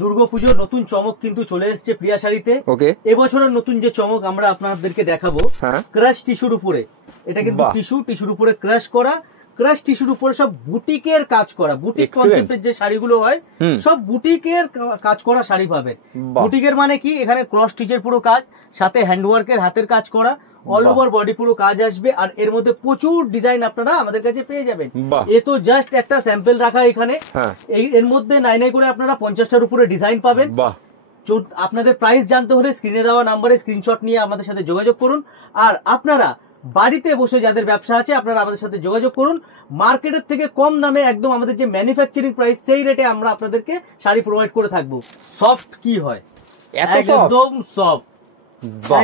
দুর্গাপুজোর নতুন চমক কিন্তু চলে এসেছে প্রিয়া শাড়িতে। এবছরের নতুন যে চমক আমরা আপনাদেরকে দেখাবো, ক্রাশ টিস্যুর উপরে, এটা কিন্তু টিস্যুর উপরে ক্রাশ করা, ক্রাশ টিস্যুর উপরে সব বুটিকের কাজ করা, বুটিক কনসেপ্টের যে শাড়িগুলো হয় সব বুটিকের কাজ করা শাড়ি পাবেন। বুটিকের মানে কি, এখানে ক্রস স্টিচের পুরো কাজ, সাথে হ্যান্ডওয়ার্কের হাতের কাজ করা, অল ওভার বডি পুরো কাজ আসবে, আর এর মধ্যে প্রচুর ডিজাইন আপনারা আমাদের কাছে পেয়ে যাবেন। এ তো জাস্ট একটা স্যাম্পল রাখা এখানে, এর মধ্যে নাই নাই করে আপনারা 50টার উপরে ডিজাইন পাবেন। আপনাদের প্রাইস জানতে হলে স্ক্রিনে দেওয়া নাম্বারে স্ক্রিনশট নিয়ে আমাদের সাথে যোগাযোগ করুন। আর আপনারা বাড়িতে বসে যাদের ব্যবসা আছে আপনারা আমাদের সাথে যোগাযোগ করুন। মার্কেটের থেকে কম দামে একদম আমাদের যে ম্যানুফ্যাকচারিং প্রাইস সেই রেটে আমরা আপনাদেরকে শাড়ি প্রোভাইড করে থাকবো। সফট কি হয়, একদম সফট,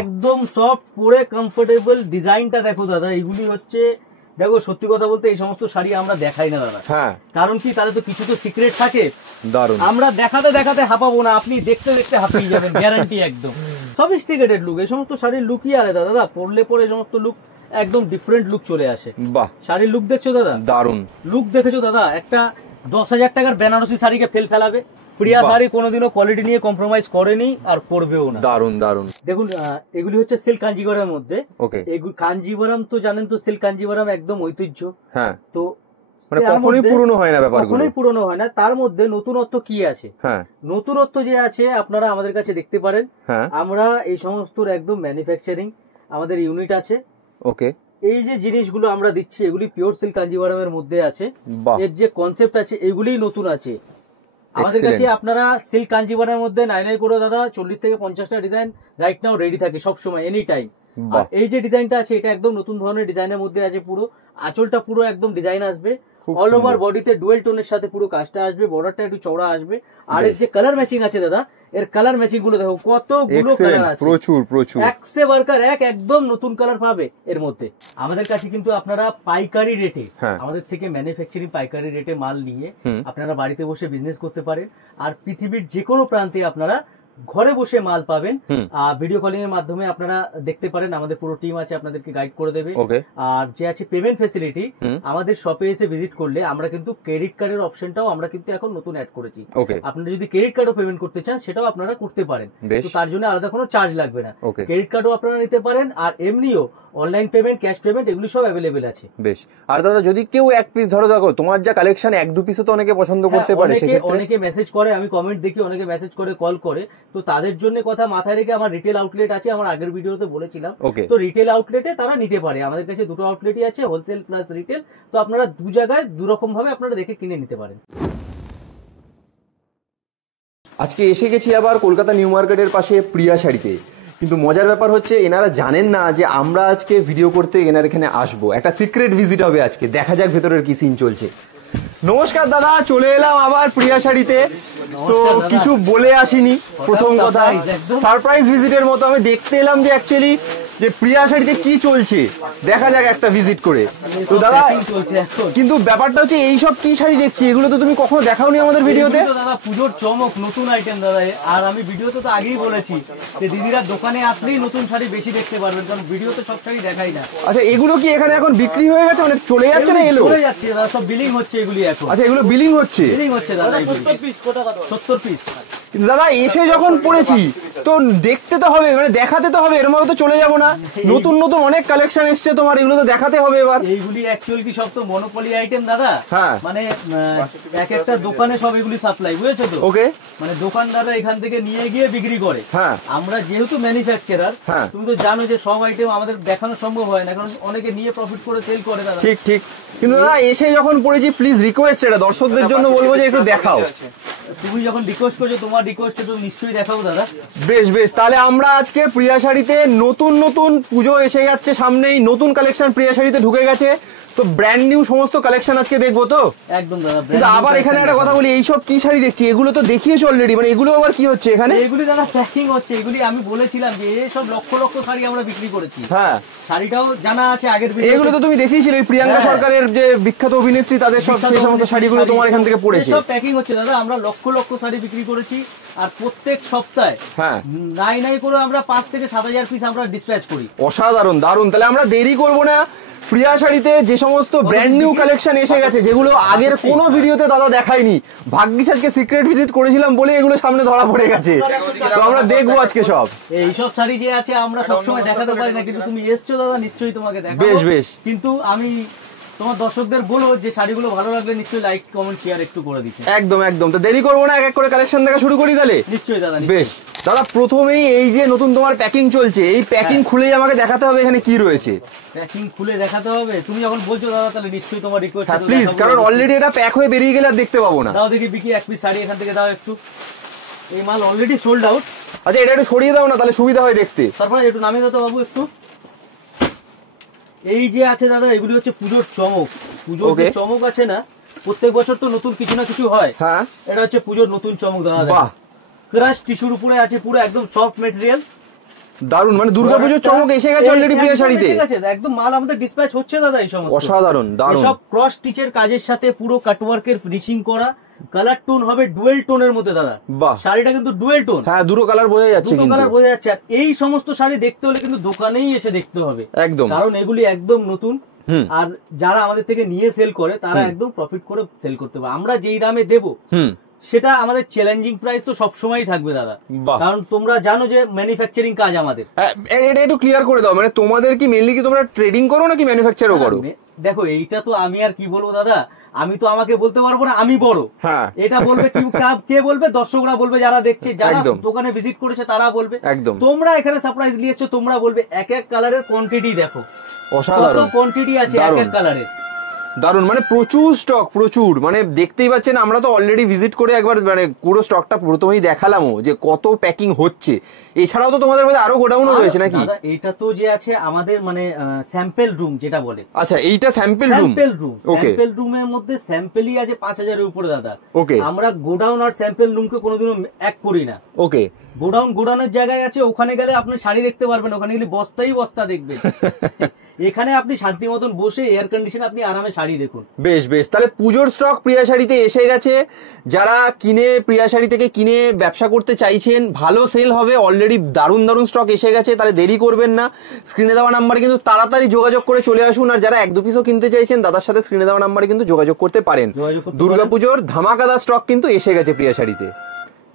একদম সফট, পুরো কমফোর্টেবল। ডিজাইনটা দেখো দাদা, এগুলি হচ্ছে, দেখো সত্যি কথা বলতে এই সমস্ত শাড়ি আমরা দেখাই না দাদা, কারণ কি তাহলে তো কিছু তো সিক্রেট থাকে। আমরা দেখাতে দেখাতে হাঁপাবো না, আপনি দেখতে দেখতে হাঁপিয়ে যাবেন, গ্যারান্টি একদম। সফিস্টিকেটেড লুক, এই সমস্ত শাড়ির লুকই আলাদা দাদা, পরলে পরে এই সমস্ত লুক একদম ডিফারেন্ট লুক চলে আসে। শাড়ির লুক দেখছো দাদা, দারুন লুক দেখেছো দাদা। একটা 10,000 টাকার বেনারসি শাড়িকে ফেলাবে। প্রিয়া শাড়ি কোনোদিনও কোয়ালিটি নিয়ে কম্প্রোমাইজ করেনি আর করবেও না। দারুন দারুন। দেখুন এগুলি হচ্ছে সিল্ক কাঞ্জিভারামের মধ্যে। এগুলি কাঞ্জিভারাম তো জানেন তো, সিল্ক কাঞ্জিভারাম একদম ঐতিহ্য। তো মানে কখনোই পুরনো হয় না, ব্যাপারগুলো কখনোই পুরনো হয় না। তার মধ্যে নতুনত্ব কি আছে, নতুনত্ব যে আছে আপনারা আমাদের কাছে দেখতে পারেন। আমরা এই সমস্ত একদম ম্যানুফ্যাকচারিং আমাদের ইউনিট আছে। এই যে জিনিসগুলো আমরা দিচ্ছি এগুলি পিওর সিল্ক কাঞ্জিভারামের মধ্যে আছে। এর যে কনসেপ্ট আছে এগুলি নতুন আছে আমাদের কাছে। আপনারা সিল্ক কাঞ্জিভারামের মধ্যে নাই নাই করে দাদা 40 থেকে 50টা ডিজাইন রাইট নাও রেডি থাকে সবসময়, এনি টাইম। এই যে ডিজাইনটা আছে এটা একদম নতুন ধরনের ডিজাইনের মধ্যে আছে। পুরো আঁচলটা পুরো একদম ডিজাইন আসবে, অল ওভার বডিতে ডুয়েল টোনের সাথে পুরো কাজটা আসবে, বর্ডারটা একটু চওড়া আসবে। আর এর যে কালার ম্যাচিং আছে দাদা, এর কালার ম্যাচিং গুলো দেখো কতগুলো কালার আছে, প্রচুর প্রচুর, একসে বারকার এক, একদম নতুন কালার পাবে এর মধ্যে। আমাদের কাছে কিন্তু আপনারা পাইকারি রেটে, আমাদের থেকে ম্যানুফ্যাকচারিং পাইকারি রেটে মাল নিয়ে আপনারা বাড়িতে বসে বিজনেস করতে পারেন। আর পৃথিবীর যে কোনো প্রান্তে আপনারা ঘরে বসে মাল পাবেন। ভিডিও কলিং এর মাধ্যমে আপনারা দেখতে পারেন, আমাদের পুরো টিম আছে আপনাদেরকে গাইড করে দেবে। আর যে আছে পেমেন্ট ফ্যাসিলিটি, আমাদের শপে এসে ভিজিট করলে আমরা কিন্তু ক্রেডিট কার্ডের অপশনটাও আমরা কিন্তু এখন নতুন অ্যাড করেছি। আপনারা যদি ক্রেডিট কার্ডও পেমেন্ট করতে চান সেটাও আপনারা করতে পারেন, তো তার জন্য আলাদা কোনো চার্জ লাগবে না। ক্রেডিট কার্ডও আপনারা নিতে পারেন, আর এমনিও অনলাইন পেমেন্ট, ক্যাশ পেমেন্ট এগুলো সব অ্যাভেলেবেল আছে। বেশ। আর দাদা যদি কেউ এক পিস ধরো, দেখো তোমার যা কালেকশন 1-2 পিসও তো অনেকে পছন্দ করতে পারে, অনেকে মেসেজ করে, আমি কমেন্ট দেখি, অনেকে মেসেজ করে, কল করে, তো তাদের জন্য কথা মাথায় রেখে আমার রিটেল আউটলেট আছে, আমার আগের ভিডিওতে বলেছিলাম। তো রিটেল আউটলেটে তারা নিতে পারে, আমাদের কাছে দুটো আউটলেটই আছে, হোলসেল প্লাস রিটেল। তো আপনারা দু জায়গায় দুরকম ভাবে আপনারা দেখে কিনে নিতে পারেন। আজকে এসে গেছি আবার কলকাতা নিউ মার্কেটের পাশে প্রিয়া শাড়িতে। কিন্তু মজার ব্যাপার হচ্ছে এনারা জানেন না যে আমরা আজকে ভিডিও করতে এনার এখানে আসবো। একটা সিক্রেট ভিজিট হবে আজকে, দেখা যাক ভেতরের কি সিন চলছে। নমস্কার দাদা, চলে এলাম আবার প্রিয়া শাড়িতে। তো কিছু বলে আসিনি, প্রথম কথা সারপ্রাইজ ভিজিটের মতো আমি দেখতে এলাম যে অ্যাকচুয়ালি যে প্রিয়া শাড়িতে কি চলছে, দেখা যাক একটা ভিজিট করে। তো দাদা কিন্তু ব্যাপারটা হচ্ছে এইসব কি শাড়ি দেখছি, এগুলো তো তুমি কখনো দেখাওনি আমাদের ভিডিওতে। দাদা পুজোর চমক, নতুন আইটেম দাদা। আর আমি ভিডিওতে তো আগেই বলেছি যে দিদিরা দোকানে আসলেই নতুন শাড়ি বেশি দেখতে পারবেন, কারণ ভিডিওতে সব শাড়ি দেখাই না। আচ্ছা এগুলো কি এখানে এখন বিক্রি হয়ে গেছে, মানে চলে যাচ্ছে না? এলো চলে যাচ্ছে দাদা, সব বিলিং হচ্ছে এগুলি এখন। আচ্ছা এগুলো বিলিং হচ্ছে? বিলিং হচ্ছে দাদা, 70 পিস। কিন্তু দাদা এসে যখন পড়েছি তো দেখতে তো হবে, মানে দেখাতে তো হবে, এর মধ্যে তো চলে যাবো না। নতুন নতুন অনেক কালেকশন এসছে তোমার, এগুলো তো দেখাতে হবে এবার। এইগুলি অ্যাকচুয়ালি কি সব তো মনোপলি আইটেম দাদা, মানে এক একটা দোকানে সব এগুলি সাপ্লাই, বুঝেছো তো? মানে দোকানদাররা এখান থেকে নিয়ে গিয়ে বিক্রি করে। আমরা যেহেতু ম্যানুফ্যাকচারার, তুমি তো জানো যে সব আইটেম আমাদের দেখানো সম্ভব হয় না, কারণ অনেকে নিয়ে প্রফিট করে সেল করে দাদা। ঠিক ঠিক। কিন্তু দাদা এসে যখন পড়েছি, প্লিজ রিকোয়েস্ট, এটা দর্শকদের জন্য বলবো যে একটু দেখাও। তুমি যখন রিকোয়েস্ট করছো, তোমার রিকোয়েস্টে তো নিশ্চয়ই দেখাবো দাদা। বেশ বেশ, তাহলে আমরা আজকে প্রিয়া শাড়িতে নতুন নতুন পুজো এসে যাচ্ছে সামনেই, নতুন কালেকশন প্রিয়া শাড়িতে ঢুকে গেছে, তো ব্র্যান্ড নিউ সমস্ত কালেকশন আজকে দেখবো তো একদম দাদা। কিন্তু আবার এখানে একটা কথা বলি, এইসব কি শাড়ি দেখছি, এগুলো তো দেখিয়েছো অলরেডি, মানে এগুলো আবার কি হচ্ছে এখানে? এগুলি দাদা প্যাকিং হচ্ছে। এগুলি আমি বলেছিলাম যে সব লক্ষ লক্ষ শাড়ি আমরা বিক্রি করেছি। শাড়িটাও জানা আছে আগের ভিডিওতে। এগুলো তো তুমি দেখিয়েছিলে, প্রিয়াঙ্কা সরকারের যে বিখ্যাত অভিনেত্রী, তাদের সব সেই সমস্ত শাড়িগুলো তোমার এখান থেকে পড়েছে। সব প্যাকিং হচ্ছে দাদা, আমরা লক্ষ লক্ষ শাড়ি বিক্রি করেছি। আর প্রত্যেক সপ্তাহে নাই করে আমরা 5 থেকে 7 হাজার পিস আমরা ডিসপ্যাচ করি। অসাধারণ, দারুণ। তাহলে আমরা দেরি করবো না, প্রিয়া শাড়িতে যে সমস্ত ব্র্যান্ড নিউ কালেকশন এসে গেছে, যেগুলো আগের কোনো ভিডিওতে দাদা দেখায়নি, ভাগ্যিস আজকে সিক্রেট ভিজিট করেছিলাম বলে এগুলো সামনে ধরা পড়ে গেছে। তো আমরা দেখবো আজকে সব এইসব শাড়ি যে আছে আমরা সবসময় দেখাতে পারি না, কিন্তু তুমি এসছো দাদা, নিশ্চয়ই তোমাকে দেখাবো। বেশ বেশ। কিন্তু আমি তোমার দর্শকদের বলো যে শাড়িগুলো ভালো লাগলে নিশ্চয়ই লাইক কমেন্ট শেয়ার একটু করে দিচ্ছি। একদম একদম। তো দেরি করবো না, এক এক করে কালেকশন দেখা শুরু করি তাহলে। নিশ্চয়ই দাদা। বেশ দাদা, প্রথমেই এই যে নতুন তোমার প্যাকিং চলছে, এই প্যাকিং খুলেই আমাকে দেখাতে হবে এখানে কি রয়েছে। প্যাকিং খুলে দেখাতে হবে? তুমি যখন বলছো দাদা তাহলে নিশ্চয়ই তোমার রিকোয়েস্ট। হ্যাঁ প্লিজ, কারণ অলরেডি এটা প্যাক হয়ে বেরিয়ে গেলে আর দেখতে পাবো না। দাও দেখি বিকি এক পিস শাড়ি এখান থেকে দাও একটু। এই মাল অলরেডি সোল্ড আউট। আচ্ছা এটা একটু সরিয়ে দাও না, তাহলে সুবিধা হয় দেখতে। তারপরে একটু নামিয়ে দাও তো বাবু একটু। এই যে আছে দাদা, এগুলি হচ্ছে পুজোর চমক। পুজোর যে চমক আছে না, প্রত্যেক বছর তো নতুন কিছু না কিছু হয়। হ্যাঁ, এটা হচ্ছে পুজোর নতুন চমক দাদা। বাহ, ক্রাশ টিস্যুর উপরে আছে, পুরো একদম সফট ম্যাটেরিয়াল, দারুন। মানে দুর্গাপুজোর চমক এসে গেছে অলরেডি প্রিয়া শাড়িতে। একদম মাল আমাদের ডিসপ্যাচ হচ্ছে দাদা। এই সমস্ত অসাধারণ দারুন। সব ক্রস স্টিচের কাজের সাথে পুরো কাটওয়ার্কের ফিনিশিং করা, কালার টোন হবে ডুয়েল টোনের মধ্যে দাদা। বাহ, শাড়িটা কিন্তু ডুয়েল টোন। হ্যাঁ, দুটো কালার বোঝা যাচ্ছে, দুটো কালার বোঝা যাচ্ছে। আর এই সমস্ত শাড়ি দেখতে হলে কিন্তু দোকানেই এসে দেখতে হবে একদম, কারণ এগুলি একদম নতুন। আর যারা আমাদের থেকে নিয়ে সেল করে তারা একদম প্রফিট করে সেল করতে পারে। আমরা যেই দামে দেবো সেটা আমাদের চ্যালেঞ্জিং প্রাইস তো সবসময় থাকবে দাদা, কারণ তোমরা জানো যে ম্যানুফ্যাকচারিং কাজ আমাদের। এটা একটু ক্লিয়ার করে দাও, মানে তোমাদের কি মেইনলি কি তোমরা ট্রেডিং করো নাকি ম্যানুফ্যাকচারও করো? দেখো এইটা তো আমি আর কি বলবো দাদা, আমি তো আমাকে বলতে পারবো না আমি বড়। হ্যাঁ, এটা বলবে কে বলবে? দর্শকরা বলবে, যারা দেখছে, যারা দোকানে ভিজিট করেছে তারা বলবে। একদম। তোমরা এখানে সারপ্রাইজ নিয়ে এসছো, তোমরা বলবে। এক এক কালারের কোয়ান্টিটি দেখো, অসাধারণ কোয়ান্টিটি আছে এক এক কালারের। দারুন, মানে প্রচুর স্টক, প্রচুর। মানে দেখতেই পাচ্ছেন, আমরা তো অলরেডি ভিজিট করে একবার মানে পুরো স্টকটা প্রথমেই দেখালামও যে কত প্যাকিং হচ্ছে। এছাড়াও তো তোমাদের মধ্যে আরো গোডাউনও রয়েছে নাকি? এটা তো যে আছে আমাদের মানে স্যাম্পল রুম যেটা বলে। আচ্ছা, এইটা স্যাম্পল রুম। স্যাম্পল রুমের মধ্যে স্যাম্পলই আছে 5000-এর উপরে দাদা। ওকে, আমরা গোডাউন আর স্যাম্পল রুমকে কোনোদিনও এক করি না। ওকে, গোডাউনের জায়গায় আছে, ওখানে গেলে আপনি শাড়ি দেখতে পারবেন, ওখানে গেলে বস্তাই বস্তা দেখবেন। এখানে আপনি শান্তি মতন বসে এয়ার কন্ডিশন আপনি আরামে শাড়ি দেখুন। বেশ বেশ। তাহলে পুজোর স্টক প্রিয়া শাড়িতে এসে গেছে। যারা প্রিয়া শাড়ি থেকে কিনে ব্যবসা করতে চাইছেন, ভালো সেল হবে, অলরেডি দারুণ দারুণ স্টক এসে গেছে, তাহলে দেরি করবেন না। স্ক্রিনে দেওয়া নাম্বারে কিন্তু তাড়াতাড়ি যোগাযোগ করে চলে আসুন। আর যারা 1-2 পিসও কিনতে চাইছেন, দাদার সাথে স্ক্রিনে দেওয়া নাম্বারে কিন্তু যোগাযোগ করতে পারেন। দুর্গাপুজোর ধামাকাদার স্টক কিন্তু এসে গেছে প্রিয়া শাড়িতে।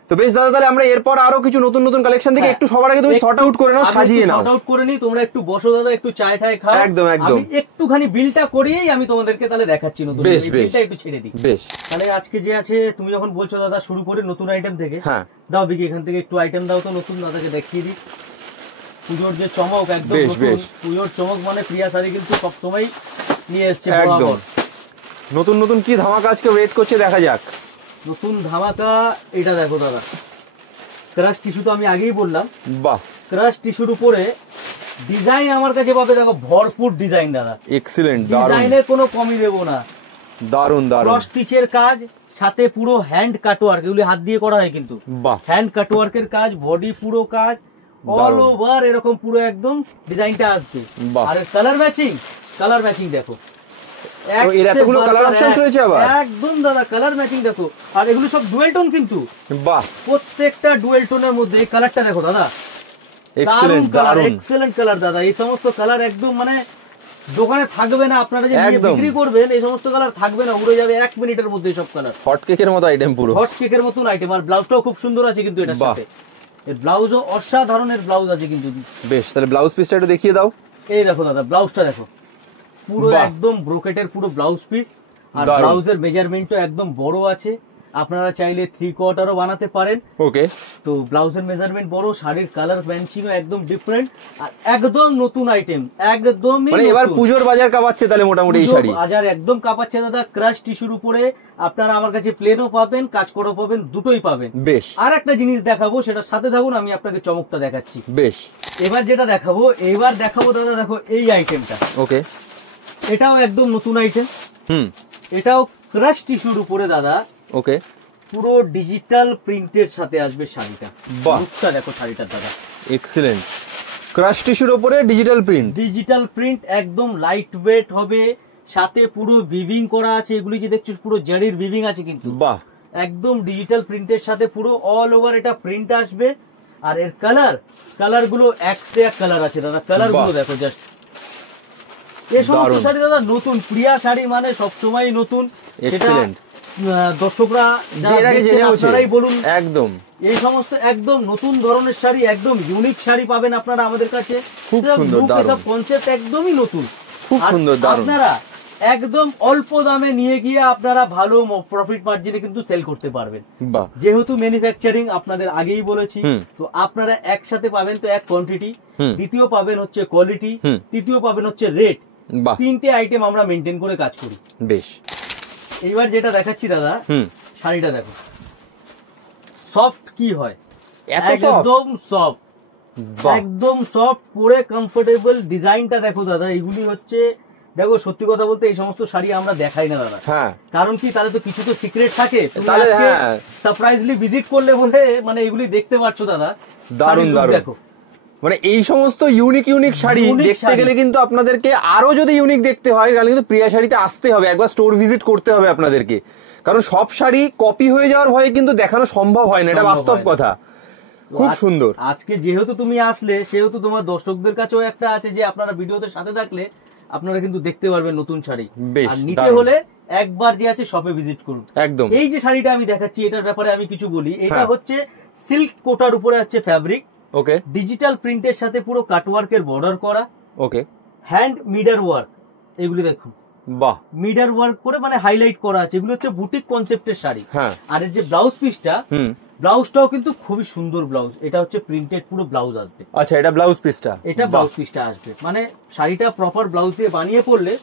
তো বেশ দাদা, তাহলে আমরা এরপর আরো কিছু নতুন নতুন কালেকশন থেকে একটু সবার আগে তুমি সর্ট আউট করে নাও, সাজিয়ে নাও। সর্ট আউট করে নি, তোমরা একটু বসো দাদা, একটু চায় ঠায় খাও। একদম একদম। আমি একটুখানি বিলটা করিয়েই আমি তোমাদেরকে তাহলে দেখাচ্ছি নতুন। বেশ বেশ, বিলটা একটু ছেড়ে দিই। বেশ, তাহলে আজকে যে আছে, তুমি যখন বলছো দাদা শুরু করে নতুন আইটেম থেকে। হ্যাঁ, দাও বিকি, এখান থেকে একটু আইটেম দাও তো নতুন, দাদাকে দেখিয়ে দিই। পুজোর যে চমক, একদম নতুন পুজোর চমক, মানে প্রিয়া শাড়ি কিন্তু সবসময় নিয়ে এসছে একদম নতুন নতুন। কি ধামাকা আজকে ওয়েট করছে, দেখা যাক। নতুন ধামাকা এটা দেখো দাদা, ক্রাশ টিস্যু তো আমি আগেই বললাম। বাহ, ক্রাশ টিস্যুর উপরে ডিজাইন আমার কাছে পাবে দেখো, ভরপুর ডিজাইন দাদা। এক্সিলেন্ট, ডিজাইনের কোনো কমই দেবো না। দারুন দারুন। ক্রস স্টিচের কাজ, সাথে পুরো হ্যান্ড কাটওয়ার্ক, এগুলি হাত দিয়ে করা হয় কিন্তু। বাহ, হ্যান্ড কাটওয়ার্কের কাজ, বডি পুরো কাজ, অল ওভার এরকম পুরো একদম ডিজাইনটা আসবে। আর কালার ম্যাচিং দেখো, একদম দাদা কালার ম্যাচিং দেখো। আর এগুলো সব ডুয়েল টোন কিন্তু। বাহ, প্রত্যেকটা ডুয়েল টোনের মধ্যে এই কালারটা দেখো দাদা, এক্সেলেন্ট কালার দাদা। এই সমস্ত কালার একদম মানে দোকানে থাকবে না, আপনারা যে বিক্রি করবেন এই সমস্ত কালার থাকবে না, উড়ে যাবে 1 মিনিটের মধ্যে সব কালার। হট কেকের মতো আইটেম, পুরো হট কেকের মতন আইটেম। আর ব্লাউজটাও খুব সুন্দর আছে কিন্তু এটার সাথে। এর ব্লাউজও অসাধারণের ব্লাউজ আছে কিন্তু। বেশ, তাহলে ব্লাউজ পিসটা একটু দেখিয়ে দাও। এই দেখো দাদা, ব্লাউজটা দেখো, পুরো একদম ব্রোকেটের পুরো ব্লাউজ পিস। আর ব্লাউজের মেজারমেন্টও একদম বড় আছে, আপনারা চাইলে 3/4 বানাতে পারেন। ওকে, তো ব্লাউজের মেজারমেন্ট বড়, শাড়ির কালার ম্যাচিংও একদম ডিফারেন্ট, আর একদম নতুন আইটেম, একদমই মানে এবার পুজোর বাজার কাঁপাচ্ছে তাহলে মোটামুটি এই শাড়ি। বাজার একদম কাঁপাচ্ছে দাদা। ক্রাশ টিস্যুর উপরে আপনারা আমার কাছে প্লেনও পাবেন, কাজ করাও পাবেন, দুটোই পাবেন। বেশ, আর একটা জিনিস দেখাবো, সেটার সাথে থাকুন, আমি আপনাকে চমকটা দেখাচ্ছি। বেশ, এবার যেটা দেখাবো দাদা, দেখো এই আইটেমটা। ওকে, এটাও একদম নতুন আইটেম। এটাও ক্রাশ টিস্যুর উপরে দাদা। ওকে, পুরো ডিজিটাল প্রিন্টের সাথে আসবে শাড়িটা। লুকটা দেখো শাড়িটার দাদা, এক্সিলেন্ট। ক্রাশ টিস্যুর উপরে ডিজিটাল প্রিন্ট, একদম লাইট ওয়েট হবে, সাথে পুরো উইভিং করা আছে। এগুলি যে দেখছো পুরো জারির উইভিং আছে কিন্তু। বাহ, একদম ডিজিটাল প্রিন্টের সাথে পুরো অল ওভার এটা প্রিন্ট আসবে। আর এর কালার গুলো এক কালার আছে দাদা। কালার গুলো দেখো, জাস্ট এই সমস্ত শাড়ি দাদা নতুন, প্রিয়া শাড়ি মানে সবসময় নতুন, সেটা দর্শকরা আপনারাই বলুন। একদম এই সমস্ত একদম নতুন ধরনের শাড়ি, একদম ইউনিক শাড়ি পাবেন আপনারা আমাদের কাছে। খুব সুন্দর, দারুণ কনসেপ্ট একদমই নতুন, খুব সুন্দর, দারুণ। আপনারা একদম অল্প দামে নিয়ে গিয়ে আপনারা ভালো প্রফিট মার্জিনে কিন্তু সেল করতে পারবেন। যেহেতু ম্যানুফ্যাকচারিং আপনাদের আগেই বলেছি, তো আপনারা একসাথে পাবেন তো এক কোয়ান্টিটি, দ্বিতীয় পাবেন হচ্ছে কোয়ালিটি, তৃতীয় পাবেন হচ্ছে রেট। তিনটে আইটেম আমরা মেনটেন করে কাজ করি। বেশ, এইবার যেটা দেখাচ্ছি দাদা, শাড়িটা দেখো সফট কি হয়, একদম সফট, একদম সফট, পুরো কমফোর্টেবল। ডিজাইনটা দেখো দাদা, এগুলি হচ্ছে দেখো সত্যি কথা বলতে এই সমস্ত শাড়ি আমরা দেখাই না দাদা, কারণ কি তাহলে তো কিছু তো সিক্রেট থাকে। সারপ্রাইজলি ভিজিট করলে বলে মানে এগুলি দেখতে পাচ্ছ দাদা, দারুণ দারুণ। দেখো মানে এই সমস্ত ইউনিক ইউনিক শাড়ি দেখতে গেলে কিন্তু আপনাদেরকে আরো যদি ইউনিক দেখতে হয় তাহলে কিন্তু প্রিয়া শাড়িতে আসতে হবে, একবার স্টোর ভিজিট করতে হবে আপনাদেরকে, কারণ সব শাড়ি কপি হয়ে যাওয়ার ভয়ে কিন্তু দেখানো সম্ভব হয় না, এটা বাস্তব কথা। খুব সুন্দর। আজকে যেহেতু তুমি আসলে সেহেতু তোমার দর্শকদের কাছেও একটা আছে যে আপনারা ভিডিওতে সাথে থাকলে আপনারা কিন্তু দেখতে পারবেন নতুন শাড়ি। আর নিতে হলে একবার যে আছে শপে ভিজিট করুন। একদম। এই যে শাড়িটা আমি দেখাচ্ছি এটার ব্যাপারে আমি কিছু বলি। এটা হচ্ছে সিল্ক কোটার উপরে আছে ফ্যাব্রিক, ওকে, ডিজিটাল প্রিন্টের সাথে পুরো কাটওয়ার্কের বর্ডার করা, ওকে, হ্যান্ড মিডার ওয়ার্ক, এগুলি দেখুন, বাহ, মিডার ওয়ার্ক করে মানে হাইলাইট করা আছে। এগুলো হচ্ছে বুটিক কনসেপ্টের শাড়ি। আর এর যে ব্লাউজ পিসটা, ব্লাউজটাও কিন্তু খুবই সুন্দর ব্লাউজ, এটা হচ্ছে প্রিন্টেড পুরো ব্লাউজ আসবে। আচ্ছা, এটা ব্লাউজ পিসটা, এটা ব্লাউজ পিসটা আসবে, মানে শাড়িটা প্রপার ব্লাউজ দিয়ে বানিয়ে পড়লে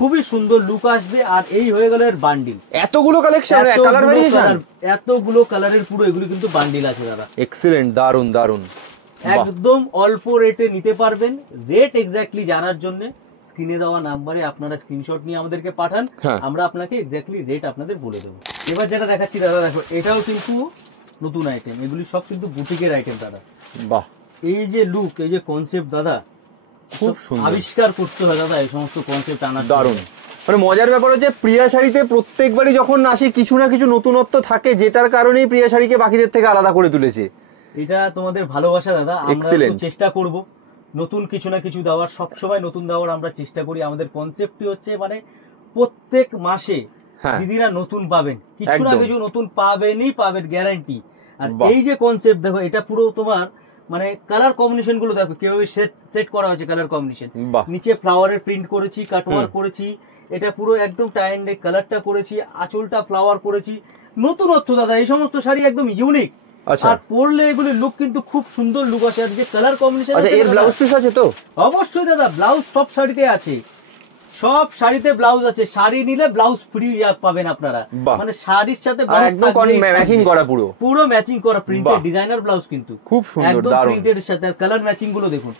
খুবই সুন্দর লুক আসবে। আর এই হয়ে গেল এর বান্ডিল, এতগুলো কালেকশন, কালার ভেরিয়েশন, এতগুলো কালারের পুরো এগুলো কিন্তু বান্ডিল আছে দাদা। এক্সিলেন্ট, দারুন দারুন, একদম অল্প রেটে নিতে পারবেন। রেট এক্স্যাক্টলি জানার জন্য স্ক্রিনে দেওয়া নাম্বারে আপনারা স্ক্রিনশট নিয়ে আমাদেরকে পাঠান, আমরা আপনাকে এক্স্যাক্টলি রেট আপনাদের বলে দেবো। এবার যেটা দেখাচ্ছি দাদা দেখো, এটাও কিন্তু নতুন আইটেম, এগুলি সব কিন্তু বুটিকের আইটেম দাদা। বাহ, এই যে লুক, এই যে কনসেপ্ট দাদা, খুব সুন্দর আবিষ্কার করতে হয় দাদা এই সমস্ত কনসেপ্ট আনার। দারুণ। মানে মজার ব্যাপার হচ্ছে প্রিয়া শাড়িতে প্রত্যেকবারই যখন আসি কিছু না কিছু নতুনত্ব থাকে, যেটার কারণেই প্রিয়া শাড়িকে বাকিদের থেকে আলাদা করে তুলেছে। এটা তোমাদের ভালোবাসা দাদা, আমরা চেষ্টা করব নতুন কিছু না কিছু দেওয়ার, সবসময় নতুন দেওয়ার আমরা চেষ্টা করি। আমাদের কনসেপ্টই হচ্ছে মানে প্রত্যেক মাসে দিদিরা নতুন পাবেন, কিছু না কিছু নতুন পাবেনই পাবেন, গ্যারান্টি। আর এই যে কনসেপ্ট দেখো, এটা পুরো তোমার মানে কালার কম্বিনেশন গুলো দেখো কিভাবে সেট করা হয়েছে। কালার কম্বিনেশন, নিচে ফ্লাওয়ারের প্রিন্ট করেছি, কাটওয়ার্ক করেছি, এটা পুরো একদম টাই অ্যান্ড ডাই কালারটা করেছি, আঁচলটা ফ্লাওয়ার করেছি। নতুনত্ব দাদা, এই সমস্ত শাড়ি একদম ইউনিক। আর পরলে এগুলি লুক কিন্তু খুব সুন্দর লুক আসে। আর যে কালার কম্বিনেশন, এর ব্লাউজ পিস আছে তো? অবশ্যই দাদা, ব্লাউজ সব শাড়িতে আছে, সব শাড়িতে ব্লাউজ আছে। শাড়ি নিলে ব্লাউজ ফ্রি পাবেন আপনারা, মানে শাড়ির সাথে একদম ম্যাচিং করা, পুরো ম্যাচিং করা প্রিন্টেড ডিজাইনার ব্লাউজ কিন্তু খুব সুন্দর, দারুণ। প্রিন্টেড এর সাথে কালার ম্যাচিং গুলো দেখুন,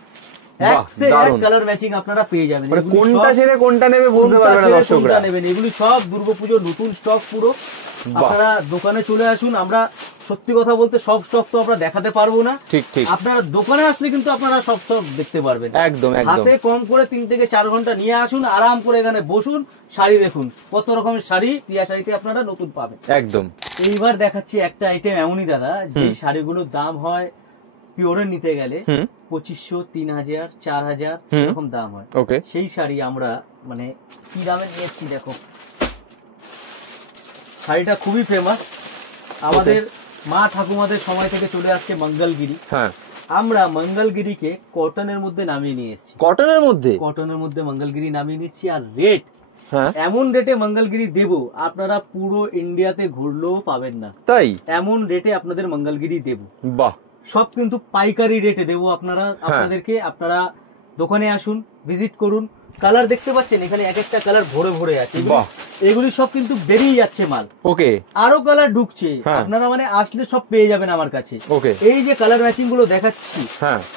এক সে এক কালার ম্যাচিং আপনারা পেয়ে যাবেন। কোনটা ছেড়ে কোনটা নেবে বলতে পারবে না দর্শকরা। এগুলি সব দুর্গাপুজোর নতুন স্টক পুরো। আপনারা দোকানে চলে আসুন। আমরা সত্যি কথা বলতে সব স্টক তো আমরা দেখাতে পারবো না, ঠিক ঠিক। আপনারা দোকানে আসলে কিন্তু আপনারা সব স্টক দেখতে পারবেন। একদম একদম। হাতে কম করে 3 থেকে 4 ঘন্টা নিয়ে আসুন, আরাম করে এখানে বসুন, শাড়ি দেখুন, কত রকমের শাড়ি প্রিয়া শাড়িতে আপনারা নতুন পাবেন। একদম। এইবার দেখাচ্ছি একটা আইটেম এমনই দাদা, যে শাড়িগুলোর দাম হয় পিওরের নিতে গেলে 2500, 3000, 4000 এরকম দাম হয়। সেই শাড়ি আমরা মানে কি দামে নিয়েছি দেখো। শাড়িটা খুবই ফেমাস, আমাদের মা ঠাকুমাদের সময় থেকে চলে আসছে মঙ্গলগিরি। আমরা মঙ্গলগিরিকে কটনের মধ্যে নামিয়ে নিয়ে এসেছি। কটনের মধ্যে মঙ্গলগিরি নামিয়ে নিচ্ছি। আর রেট এমন রেটে মঙ্গলগিরি দেব আপনারা পুরো ইন্ডিয়াতে ঘুরলেও পাবেন না, তাই এমন রেটে আপনাদের মঙ্গলগিরি দেব। বাহ, সব কিন্তু পাইকারি রেটে দেবো আপনাদেরকে। আপনারা দোকানে আসুন, ভিজিট করুন। কালার দেখতে পাচ্ছেন এখানে এক একটা কালার ভরে ভরে আছে, এগুলি সব কিন্তু বেরিয়ে যাচ্ছে মাল, ওকে, আরো কালার ঢুকছে। আপনারা মানে আসলে সব পেয়ে যাবেন আমার কাছে। এই যে কালার ম্যাচিং গুলো দেখাচ্ছি,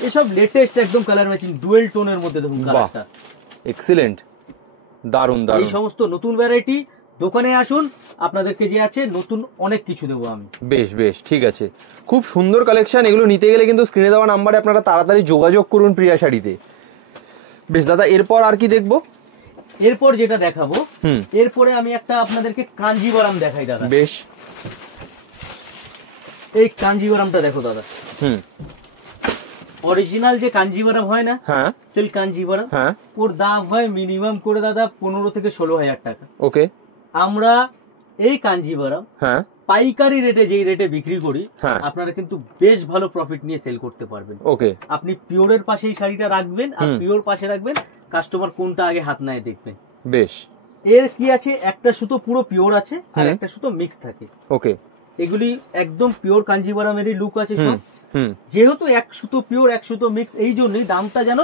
এসব লেটেস্ট একদম কালার ম্যাচিং, ডুয়েল টোনের মধ্যে দেখুন কালারটা, এক্সিলেন্ট, দারুন দারুন। এই সমস্ত নতুন ভ্যারাইটি, দোকানে আসুন, আপনাদেরকে যে আছে নতুন অনেক কিছু দেবো আমি। বেশ বেশ, ঠিক আছে, খুব সুন্দর কালেকশন। এগুলো নিতে গেলে কিন্তু স্ক্রিনে দেওয়া নাম্বারে আপনারা তাড়াতাড়ি যোগাযোগ করুন প্রিয়া শাড়িতে। বেশ দাদা, এরপর আর কি দেখবো? এরপর যেটা দেখাবো, এরপরে আমি একটা আপনাদেরকে কাঞ্জিবরম দেখাই দাদা। বেশ, এই কাঞ্জিবরমটা দেখো দাদা, অরিজিনাল যে কাঞ্জিভারাম হয় না, হ্যাঁ সিল্ক কাঞ্জিভারাম, হ্যাঁ, ওর দাম হয় মিনিমাম করে দাদা 15 থেকে 16,000 টাকা। ওকে, আমরা এই কাঞ্জিভারাম হ্যাঁ পাইকারি রেটে যেই রেটে বিক্রি করি, আপনারা কিন্তু বেশ ভালো প্রফিট নিয়ে সেল করতে পারবেন। ওকে, আপনি পিওরের পাশে এই শাড়িটা রাখবেন আর পিওর পাশে রাখবেন, কাস্টমার কোনটা আগে হাত নাই দেখবেন। বেশ, এর কি আছে, একটা সুতো পুরো পিওর আছে আর একটা সুতো মিক্স থাকে। ওকে, এগুলি একদম পিওর কাঞ্জিভারামেরই লুক আছে সব। যেহেতু এক সুতো পিওর এক সুতো মিক্স, এই জন্যই দামটা যেন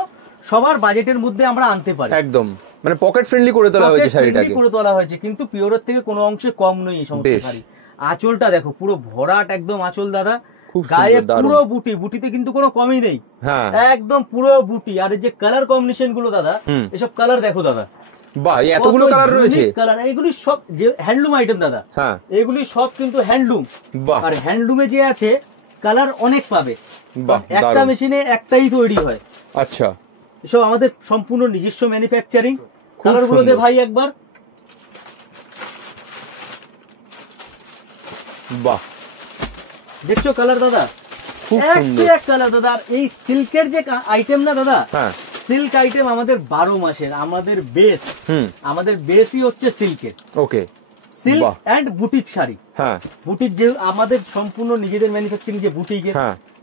সবার বাজেটের মধ্যে আমরা আনতে পারি। একদম মানে পকেট ফ্রেন্ডলি করে তোলা হয়েছে শাড়িটাকে, করে তোলা হয়েছে, কিন্তু পিওরের থেকে কোনো অংশে কম নয় এই সমস্ত শাড়ি। আঁচলটা দেখো পুরো ভরাট একদম আঁচল দাদা, গায়ে পুরো বুটি, বুটিতে কিন্তু কোনো কমই নেই, একদম পুরো বুটি। আর এই যে কালার কম্বিনেশন গুলো দাদা, এসব কালার দেখো দাদা, বাহ এতগুলো কালার রয়েছে। কালার এগুলি সব যে হ্যান্ডলুম আইটেম দাদা, এগুলি সব কিন্তু হ্যান্ডলুম। আর হ্যান্ডলুমে যে আছে কালার অনেক পাবে, একটা মেশিনে একটাই তৈরি হয়। আচ্ছা, এসব আমাদের সম্পূর্ণ নিজস্ব ম্যানুফ্যাকচারিং। কালার গুলো দে ভাই একবার, বাহ দেখছো কালার দাদা, এক কালার দাদা। আর এই সিল্কের যে আইটেম না দাদা, সিল্ক আইটেম আমাদের 12 মাসের আমাদের বেস, আমাদের বেসই হচ্ছে সিল্কের। ওকে, সিল্ক এন্ড বুটিক শাড়ি। হ্যাঁ, বুটিক যে আমাদের সম্পূর্ণ নিজেদের ম্যানুফ্যাকচারিং যে বুটিক,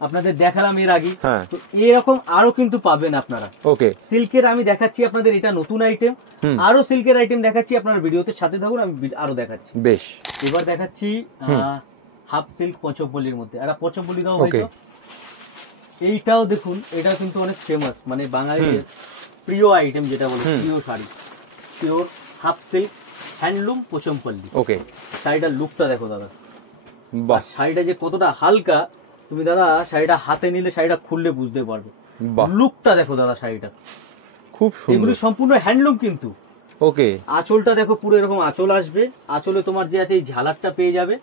আপনাদের দেখালাম এর আগে, তো এরকম আরো কিন্তু পাবেন আপনারা। ওকে, সিল্কের আমি দেখাচ্ছি আপনাদের, এটা নতুন আইটেম, আরো সিল্কের আইটেম দেখাচ্ছি, আপনারা ভিডিওতে সাথে থাকুন, আমি আরো দেখাচ্ছি। বেশ, এবার দেখাচ্ছি হাফ সিল্ক পচপল্লির মধ্যে। আর পচপল্লি দাও ভাই, এইটাও দেখুন, এটা কিন্তু অনেক ফেমাস, মানে বাঙালির প্রিয় আইটেম যেটা বলে, প্রিয় sari, pure half silk handloom Pochampally. Okay, শাড়িটার লুকটা দেখো দাদা, বাহ শাড়িটা যে কতটা হালকা, তুমি দাদা শাড়িটা হাতে নিলে শাড়িটা খুললে বুঝতে পারবে। লুকটা দেখো দাদা, শাড়িটা খুব সুন্দর, এগুলি সম্পূর্ণ হ্যান্ডলুম কিন্তু। ওকে, আঁচলটা দেখো পুরো এরকম আঁচল আসবে, আঁচলে তোমার যে আছে এই ঝালাকটা পেয়ে যাবে,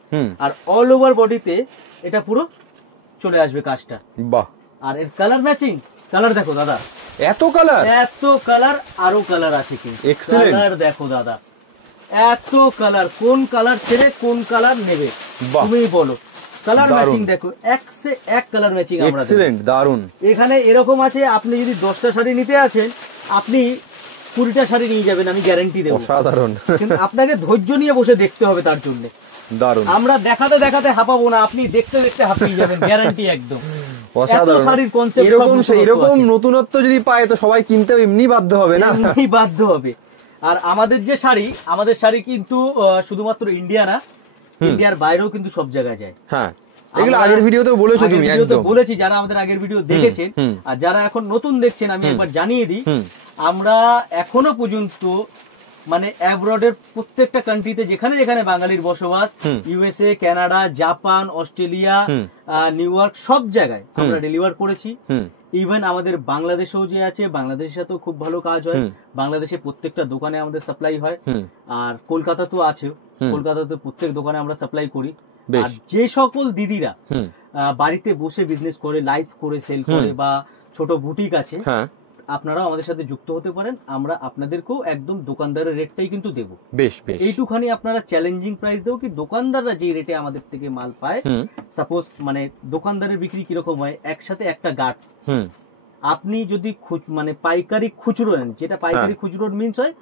আর অল ওভার বডিতে এটা পুরো চলে আসবে কাজটা। বাহ, আর এর কালার ম্যাচিং, কালার দেখো দাদা, এত কালার, আরো কালার আছে কিন্তু, কালার দেখো দাদা, এত কালার, কোন কালার ছেড়ে কোন কালার নেবে তুমি বলো। কালার ম্যাচিং দেখো, এক কালার ম্যাচিং আমরা, এক্সিলেন্ট, দারুন। এখানে এরকম আছে, আপনি যদি 10টা শাড়ি নিতে আসেন, আপনি 20টা শাড়ি নিয়ে যাবেন, আমি গ্যারান্টি দেবো। সাধারণ, কিন্তু আপনাকে ধৈর্য নিয়ে বসে দেখতে হবে তার জন্য। দারুন, আমরা দেখাতে দেখাতে হাঁপাবো না, আপনি দেখতে দেখতে হাঁপিয়ে যাবেন, গ্যারান্টি একদম। এরকম নতুনত্ব যদি পায় তো সবাই কিনতে এমনি বাধ্য হবে না, এমনি বাধ্য হবে। আর আমাদের যে শাড়ি, আমাদের শাড়ি কিন্তু শুধুমাত্র ইন্ডিয়া না, ইন্ডিয়ার বাইরেও কিন্তু সব জায়গায় যায়। হ্যাঁ, এগুলো আগের ভিডিওতে বলেছো তুমি, একদম বলেছি, যারা আমাদের আগের ভিডিও দেখেছেন আর যারা এখন নতুন দেখছেন, আমি একবার জানিয়ে দিই, আমরা এখনো পর্যন্ত মানে অ্যাব্রডের প্রত্যেকটা কান্ট্রিতে যেখানে যেখানে বাঙালির বসবাস, USA, Canada, Japan, Australia, new York, সব জায়গায় আমরা ডেলিভার করেছি। ইভেন আমাদের বাংলাদেশেও যে আছে, বাংলাদেশের সাথেও খুব ভালো কাজ হয়, বাংলাদেশে প্রত্যেকটা দোকানে আমাদের সাপ্লাই হয়, আর কলকাতা তো আছে, কলকাতাতে প্রত্যেক দোকানে আমরা সাপ্লাই করি। আর যে সকল দিদিরা বাড়িতে বসে বিজনেস করে, লাইভ করে সেল করে, বা ছোট বুটিক আছে, আপনারাও আমাদের সাথে যুক্ত হতে পারেন, আমরা আপনাদেরকেও একদম দোকানদারের রেটটাই কিন্তু দেবো। বেশ বেশ, এইটুখানি আপনারা চ্যালেঞ্জিং প্রাইস দেবো, কি দোকানদাররা যে রেটে আমাদের থেকে মাল পায়, সাপোজ মানে দোকানদারের বিক্রি কিরকম হয়, একসাথে একটা গাঁট, আপনি যদি মানে পাইকারি খুচরো নেন, যেটা পাইকারি খুচরোর মিন্স হয়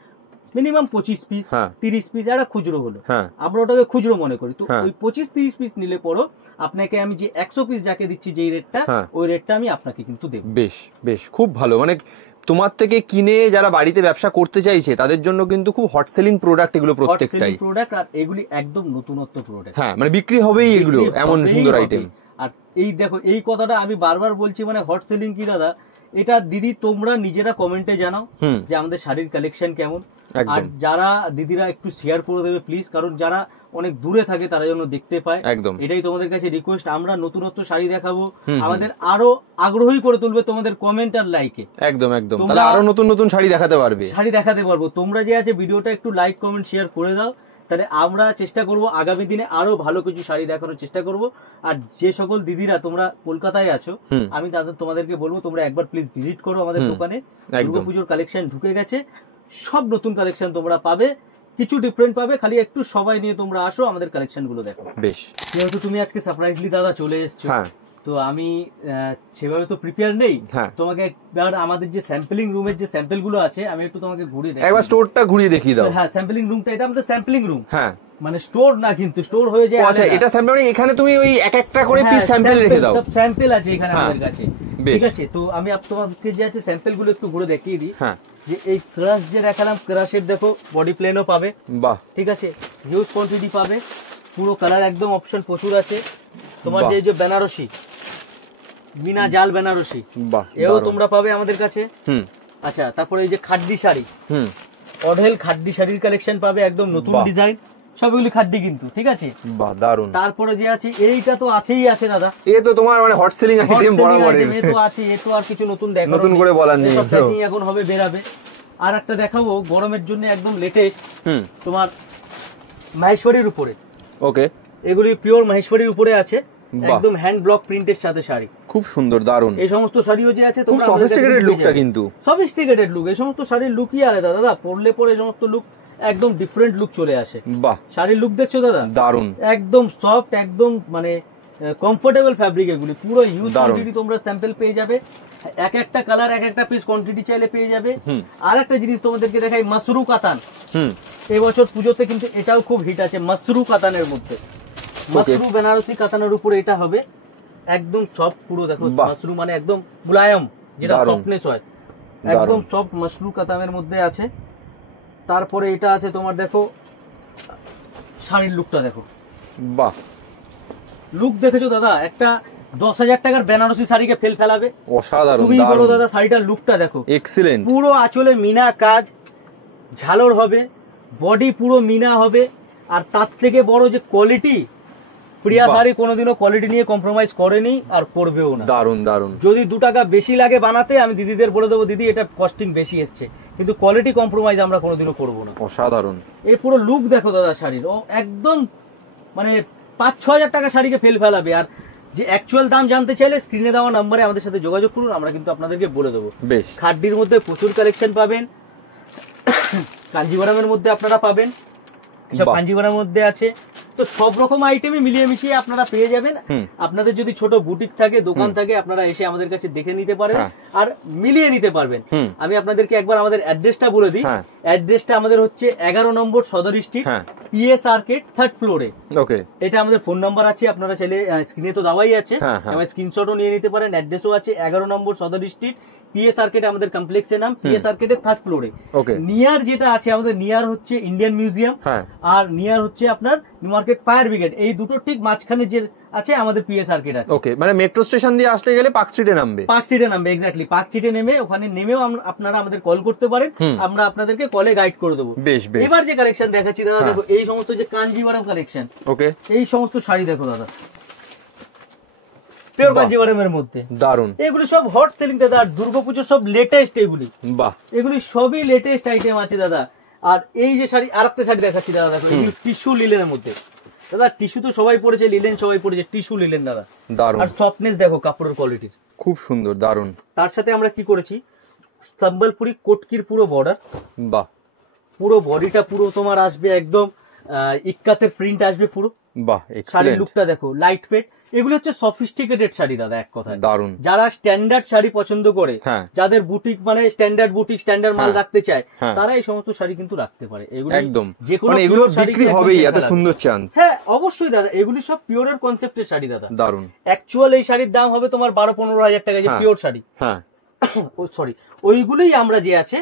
মিনিমাম 25 পিস 30 পিস, একটা খুচরো হলো, আমরা ওটাকে খুচরো মনে করি। তো ওই 25-30 পিস নিলে পরও আপনাকে আমি যে 100 পিস যাকে দিচ্ছি যেই রেটটা, ওই রেটটা আমি আপনাকে কিন্তু দেব। বেশ বেশ, খুব ভালো। মানে তোমার থেকে কিনে যারা বাড়িতে ব্যবসা করতে চাইছে তাদের জন্য কিন্তু খুব হট সেলিং প্রোডাক্ট এগুলো, প্রত্যেকটাই প্রোডাক্ট, আর এগুলি একদম নতুনত্ব প্রোডাক্ট। হ্যাঁ, মানে বিক্রি হবেই এগুলো, এমন সুন্দর আইটেম। আর এই দেখো, এই কথাটা আমি বারবার বলছি, মানে হট সেলিং কি দাদা, এটা দিদি তোমরা নিজেরা কমেন্টে জানাও যে আমাদের শাড়ির কালেকশন কেমন, আর যারা দিদিরা একটু শেয়ার করে দেবে প্লিজ, কারণ যারা অনেক দূরে থাকে তারা যেন দেখতে পায়, একদম এটাই তোমাদের কাছে রিকোয়েস্ট। আমরা নতুনত্ব শাড়ি দেখাবো, আমাদের আরো আগ্রহী করে তুলবে তোমাদের কমেন্ট আর লাইকে, একদম একদম, তাহলে আরো নতুন নতুন শাড়ি দেখাতে পারবো। তোমরা যে আছে ভিডিওটা একটু লাইক কমেন্ট শেয়ার করে দাও, তাহলে আমরা চেষ্টা করব আগামী দিনে আরো ভালো কিছু শাড়ি দেখানোর চেষ্টা করব। আর যে সকল দিদিরা তোমরা কলকাতায় আছো, আমি তোমাদেরকে বলবো তোমরা একবার প্লিজ ভিজিট করো আমাদের দোকানে। দুর্গাপুজোর কালেকশন ঢুকে গেছে, সব নতুন কালেকশন তোমরা পাবে, কিছু ডিফারেন্ট পাবে, খালি একটু সবাই নিয়ে তোমরা আসো, আমাদের কালেকশন গুলো দেখো। বেশ, যেহেতু তুমি আজকে সারপ্রাইজলি দাদা চলে এসছো, তো আমি সেভাবে তো প্রিপেয়ার নেই, তোমাকে আমাদের যে স্যাম্পলিং রুমের যে স্যাম্পল গুলো আছে আমি একটু তোমাকে ঘুরিয়ে দেখাই, একবার স্টোরটা ঘুরিয়ে দেখিয়ে দাও। হ্যাঁ, স্যাম্পলিং রুমটা, এটা আমাদের স্যাম্পলিং রুম, হ্যাঁ, মানে স্টোর না, কিন্তু স্টোর হয়ে যায়। আচ্ছা, এটা স্যাম্পল, এখানে তুমি ওই এক একটা করে পিস স্যাম্পল রেখে দাও। সব স্যাম্পল আছে এখানে আমাদের কাছে, ঠিক আছে। তো আমি তোমাকে যে আছে স্যাম্পল গুলো একটু ঘুরে দেখিয়ে দিই। হ্যাঁ, যে এই ক্রাশ যে দেখালাম, ক্রাশের দেখো বডি প্লেনও পাবে, বাহ, ঠিক আছে, হিউজ কোয়ান্টিটি পাবে, পুরো কালার একদম অপশন প্রচুর আছে। তোমার যে বেনারসি বিনা জাল বেনারসি, বাহ, এও তোমরা পাবে আমাদের কাছে। আচ্ছা, তারপরে এই যে খাড্ডি শাড়ি, অঢেল খাড্ডি শাড়ির কালেকশন পাবে, একদম নতুন ডিজাইন, সবগুলি খাড্ডি কিন্তু, ঠিক আছে, বাহ, দারুন। তারপরে যে আছে এইটা তো আছেই আছে দাদা, এ তো তোমার মানে হট সেলিং আইটেম বরাবর, এ তো আছে, এ তো আর কিছু নতুন দেখো, নতুন করে বলার নেই, এখন হবে বেরাবে। আর একটা দেখাবো গরমের জন্য একদম লেটেস্ট, তোমার মাহেশ্বরীর উপরে, ওকে, এগুলি পিওর মাহেশ্বরীর উপরে আছে, একদম হ্যান্ড ব্লক প্রিন্টের সাথে শাড়ি, খুব সুন্দর, দারুন। এই সমস্ত শাড়িও যে আছে খুব সফিস্টিকেটেড লুকটা, কিন্তু সফিস্টিকেটেড লুক, এই সমস্ত শাড়ির লুকই আলাদা দাদা, পরলে পরে এই সমস্ত লুক একদম ডিফারেন্ট লুক চলে আসে। বাহ, শাড়ির লুক দেখছো দাদা, দারুন, একদম সফট, একদম মানে কমফোর্টেবল ফ্যাব্রিক, এগুলি পুরো ইউজ কোয়ান্টিটি তোমরা স্যাম্পল পেয়ে যাবে, এক একটা কালার এক একটা পিস কোয়ান্টিটি চাইলে পেয়ে যাবে। আর একটা জিনিস তোমাদেরকে দেখাই, মাসরু কাতান, এবছর পুজোতে কিন্তু এটাও খুব হিট আছে, মাসরু কাতানের মধ্যে, মাসরু বেনারসি কাতানের উপরে এটা হবে, একদম সফট, পুরো দেখো মাসরু মানে একদম মুলায়ম, যেটা সফটনেস হয়, একদম সফট মাসরু কাতানের মধ্যে আছে। তারপরে এটা আছে তোমার, দেখো শাড়ির লুকটা দেখো, বাহ, লুক দেখেছো দাদা, একটা 10,000 টাকার বেনারসি শাড়িকে ফেল ফেলাবে, অসাধারণ। তুমি বলো দাদা, শাড়িটার লুকটা দেখো, এক্সিলেন্ট, পুরো আঁচলে মিনা কাজ, ঝালর হবে, বডি পুরো মিনা হবে, আর তার থেকে বড় যে কোয়ালিটি, প্রিয়া শাড়ি কোনোদিনও কোয়ালিটি নিয়ে কম্প্রোমাইজ করেনি আর করবেও না, দারুন দারুন। যদি 2 টাকা বেশি লাগে বানাতে, আমি দিদিদের বলে দেবো, দিদি এটা কস্টিং বেশি এসছে, কিন্তু কোয়ালিটি কম্প্রোমাইজ আমরা কোনোদিনও করবো না। অসাধারণ, এই পুরো লুক দেখো দাদা শাড়ির, ও একদম মানে 5-6 হাজার টাকা শাড়িকে ফেল ফেলাবে। আর যে অ্যাকচুয়াল দাম জানতে চাইলে স্ক্রিনে দেওয়া নাম্বারে আমাদের সাথে যোগাযোগ করুন, আমরা কিন্তু আপনাদেরকে বলে দেবো। বেশ, খাড্ডির মধ্যে প্রচুর কালেকশন পাবেন, কাঞ্জিভারামের মধ্যে আপনারা পাবেন, সব কাঞ্জিভারামের মধ্যে আছে, তো সব রকম আইটেমে মিলিয়ে মিশিয়ে আপনারা পেয়ে যাবেন। আপনাদের যদি ছোট বুটিক থাকে, দোকান থাকে, আপনারা এসে আমাদের কাছে দেখে নিতে পারেন আর মিলিয়ে নিতে পারবেন। আমি আপনাদেরকে একবার আমাদের অ্যাড্রেসটা বলে দিই। অ্যাড্রেসটা আমাদের হচ্ছে 11 নম্বর সদর স্ট্রিট, পিএস আর্কেড, 3rd ফ্লোরে। ওকে, এটা আমাদের ফোন নাম্বার আছে, আপনারা চাইলে স্ক্রিনে তো দেওয়াই আছে, আমার স্ক্রিনশটও নিয়ে নিতে পারেন। অ্যাড্রেসও আছে 11 নম্বর সদর স্ট্রিট, পিএস আর্কেড আমাদের কমপ্লেক্সের নাম, পিএস আর্কেডের 3rd ফ্লোরে। নিয়ার যেটা আছে আমাদের, নিয়ার হচ্ছে ইন্ডিয়ান মিউজিয়াম, আর নিয়ার হচ্ছে আপনার নিউ মার্কেট ফায়ার ব্রিগেড, এই দুটো ঠিক মাঝখানে যে আছে আমাদের পিএস আর্কেড আছে। ওকে, মানে মেট্রো স্টেশন দিয়ে আসতে গেলে পার্ক স্ট্রিটে নামবে, পার্ক স্ট্রিটে নামবে, এক্স্যাক্টলি পার্ক স্ট্রিটে নেমে ওখানে নেমেও আপনারা আমাদের কল করতে পারেন, আমরা আপনাদেরকে কলে গাইড করে দেবো। বেশ বেশ, এবার যে কালেকশন দেখাচ্ছি দাদা, দেখো এই সমস্ত যে কাঞ্জিভারাম কালেকশন, ওকে, এই সমস্ত শাড়ি দেখো দাদা, পিওর কাঞ্জিভারামের মধ্যে, দারুন, এগুলি সব হট সেলিং দাদা, আর দুর্গাপুজোর সব লেটেস্ট এগুলি, বাহ, এগুলি সবই লেটেস্ট আইটেম আছে দাদা। আর এই যে শাড়ি, আর একটা শাড়ি দেখাচ্ছি দাদা, দেখো এই টিস্যু লিলেনের মধ্যে, দাদা টিস্যু তো সবাই পড়েছে, লিলেন সবাই পড়েছে, টিস্যু লিলেন দাদা, দারুন, আর সফটনেস দেখো কাপড়ের কোয়ালিটির, খুব সুন্দর, দারুন। তার সাথে আমরা কি করেছি, সম্বলপুরি কোটকির পুরো বর্ডার, বাহ, পুরো বডিটা পুরো তোমার আসবে একদম ইক্কাতের প্রিন্ট আসবে পুরো, বাহ, শাড়ির লুকটা দেখো, লাইট ওয়েট, এগুলো হচ্ছে সফিস্টিকেটেড শাড়ি দাদা, এক কথায় দারুন। যারা স্ট্যান্ডার্ড শাড়ি পছন্দ করে, যাদের বুটিক মানে স্ট্যান্ডার্ড বুটিক, স্ট্যান্ডার্ড মাল রাখতে চায়, তারা এই সমস্ত শাড়ি কিন্তু রাখতে পারে। এগুলো একদম যে কোনো এগুলো বিক্রি হবেই, এত সুন্দর চান্স। হ্যাঁ অবশ্যই দাদা, এগুলি সব পিওরের কনসেপ্টের শাড়ি দাদা, দারুন। অ্যাকচুয়াল এই শাড়ির দাম হবে তোমার 12-15 হাজার টাকা, যে পিওর শাড়ি, হ্যাঁ ও সরি, ওইগুলোই আমরা যে আছে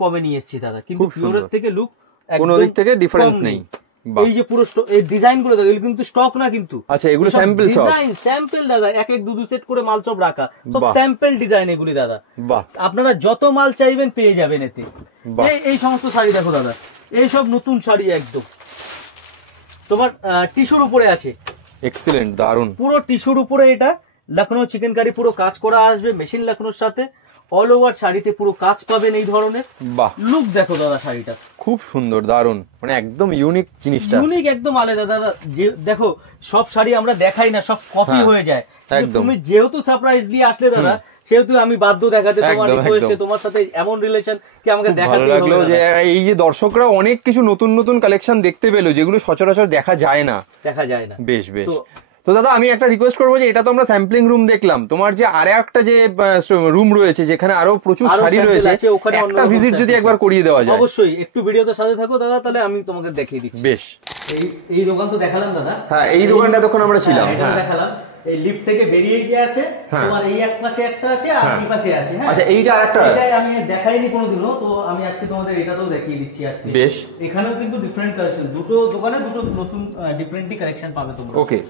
কমে নিয়ে এসেছি দাদা, কিন্তু পিওরের থেকে লুক কোনো দিক থেকে ডিফারেন্স নেই। এই যে পুরো এই ডিজাইন গুলো দেখো, এগুলো কিন্তু স্টক না কিন্তু, আচ্ছা এগুলো স্যাম্পল, সব ডিজাইন স্যাম্পল দাদা, এক এক 2-2 সেট করে মাল সব রাখা, সব স্যাম্পল ডিজাইন এগুলি দাদা, বাহ, আপনারা যত মাল চাইবেন পেয়ে যাবেন এতে। এই সমস্ত শাড়ি দেখো দাদা, এই সব নতুন শাড়ি একদম তোমার টিস্যুর উপরে আছে, এক্সিলেন্ট, দারুন, পুরো টিস্যুর উপরে, এটা লখনৌ চিকেনকারি পুরো কাজ করা আসবে, মেশিন লখনৌর সাথে, অল ওভার শাড়িতে পুরো কাজ পাবেন এই ধরনের, বাহ, লুক দেখো দাদা শাড়িটা, খুব সুন্দর, দারুন, মানে একদম ইউনিক জিনিসটা, ইউনিক একদম আলাদা দাদা। যে দেখো সব শাড়ি আমরা দেখাই না, সব কপি হয়ে যায়, তুমি যেহেতু সারপ্রাইজ দিয়ে আসলে দাদা, সেহেতু আমি বাধ্য দেখাতে, তোমার রিকোয়েস্টে, তোমার সাথে এমন রিলেশন কি আমাকে দেখাতে লাগলো, যে এই যে দর্শকরা অনেক কিছু নতুন নতুন কালেকশন দেখতে পেলো, যেগুলো সচরাচর দেখা যায় না, বেশ বেশ। তো দাদা আমি একটা রিকোয়েস্ট করবো যে এটা তো আমরা স্যাম্পলিং রুম দেখলাম, তোমার যে আরে একটা যে রুম রয়েছে যেখানে আরো প্রচুর শাড়ি রয়েছে, একটা ভিজিট যদি একবার করিয়ে দেওয়া যায়। অবশ্যই, একটু ভিডিওতে সাথে থাকো দাদা, তাহলে আমি তোমাকে দেখিয়ে দিচ্ছি। বেশ, এই দোকান তো দেখালাম দাদা। হ্যাঁ, এই দোকানটা তখন আমরা ছিলাম। হ্যাঁ দেখালাম। এই লিফট থেকে বেরিয়ে যে আছে তোমার এই এক পাশে একটা আছে আর এই পাশে আছে। হ্যাঁ আচ্ছা, এইটা আরেকটা, এটা আমি দেখাইনি কোনোদিনও, তো আমি আজকে তোমাদের এটাতেও দেখিয়ে দিচ্ছি আজকে। বেশ, এখানেও কিন্তু ডিফারেন্ট কালেকশন, দুটো দোকানে দুটো নতুন ডিফারেন্টই কালেকশন পাবে তোমরা। ওকে,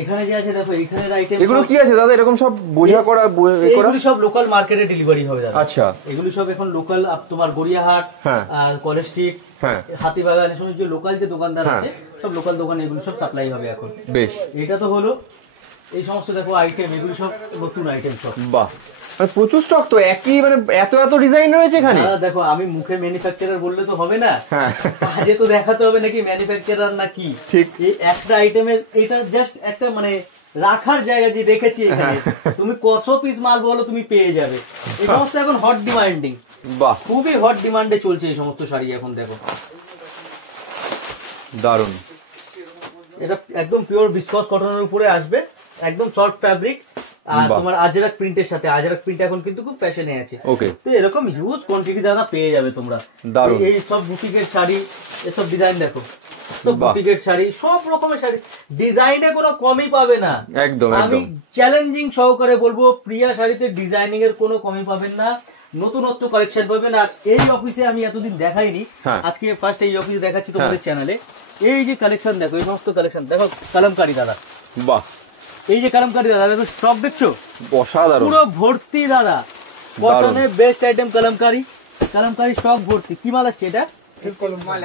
এখানে যে আছে দেখো, এখানের আইটেম এগুলো কি আছে দাদা? এরকম সব বোঝা করা, এগুলো সব লোকাল মার্কেটে ডেলিভারি হবে দাদা। আচ্ছা, এগুলো সব এখন লোকাল, তোমার গড়িয়াহাট, কলেজ স্ট্রিট, হাতিবাগান, এসব যে লোকাল যে দোকানদার আছে সব লোকাল দোকানে এগুলো সব সাপ্লাই হবে এখন। বেশ, এটা তো হলো এই সমস্ত দেখো আইটেম, এগুলো সব নতুন আইটেম সব। বাহ, মানে প্রচুর স্টক তো, একই মানে এত এত ডিজাইন রয়েছে এখানে। দেখো আমি মুখে ম্যানুফ্যাকচারার বললে তো হবে না, কাজে তো দেখাতে হবে নাকি ম্যানুফ্যাকচারার না কি। ঠিক, এই একটা আইটেমের এটা জাস্ট একটা মানে রাখার জায়গা যে রেখেছি এখানে, তুমি কত পিস মাল বলো তুমি পেয়ে যাবে। এই সমস্ত এখন হট ডিমান্ডিং, বাহ খুবই হট ডিমান্ডে চলছে এই সমস্ত শাড়ি এখন। দেখো দারুন, এটা একদম পিওর ভিসকস কটনের উপরে আসবে, একদম সফট ফ্যাব্রিক, আর তোমার আজরাক প্রিন্টের সাথে। আজরাক প্রিন্ট এখন কিন্তু খুব ফ্যাশনে আছে। ওকে, তো এরকম হিউজ কোয়ান্টিটি দাদা পেয়ে যাবে তোমরা। এই সব বুটিকের শাড়ি, এসব ডিজাইন দেখো, তো বুটিকের শাড়ি, সব রকমের শাড়ি, ডিজাইনে কোনো কমই পাবে না। একদম, আমি চ্যালেঞ্জিং সহকারে বলবো, প্রিয়া শাড়িতে ডিজাইনিং এর কোনো কমই পাবেন না, নতুনত্ব কালেকশন পাবেন। আর এই অফিসে আমি এতদিন দেখাইনি, আজকে ফার্স্ট এই অফিসে দেখাচ্ছি তোমাদের চ্যানেলে। এই যে কালেকশন দেখো, এই সমস্ত কালেকশন দেখো, কালামকারী দাদা, বাহ, এই যে কালামকারী দাদা দেখো, স্টক দেখছো অসাধারণ, পুরো ভর্তি দাদা, কটনের best item Kalamkari. Kalamkari stock ভর্তি। কি মাল আসছে এটা?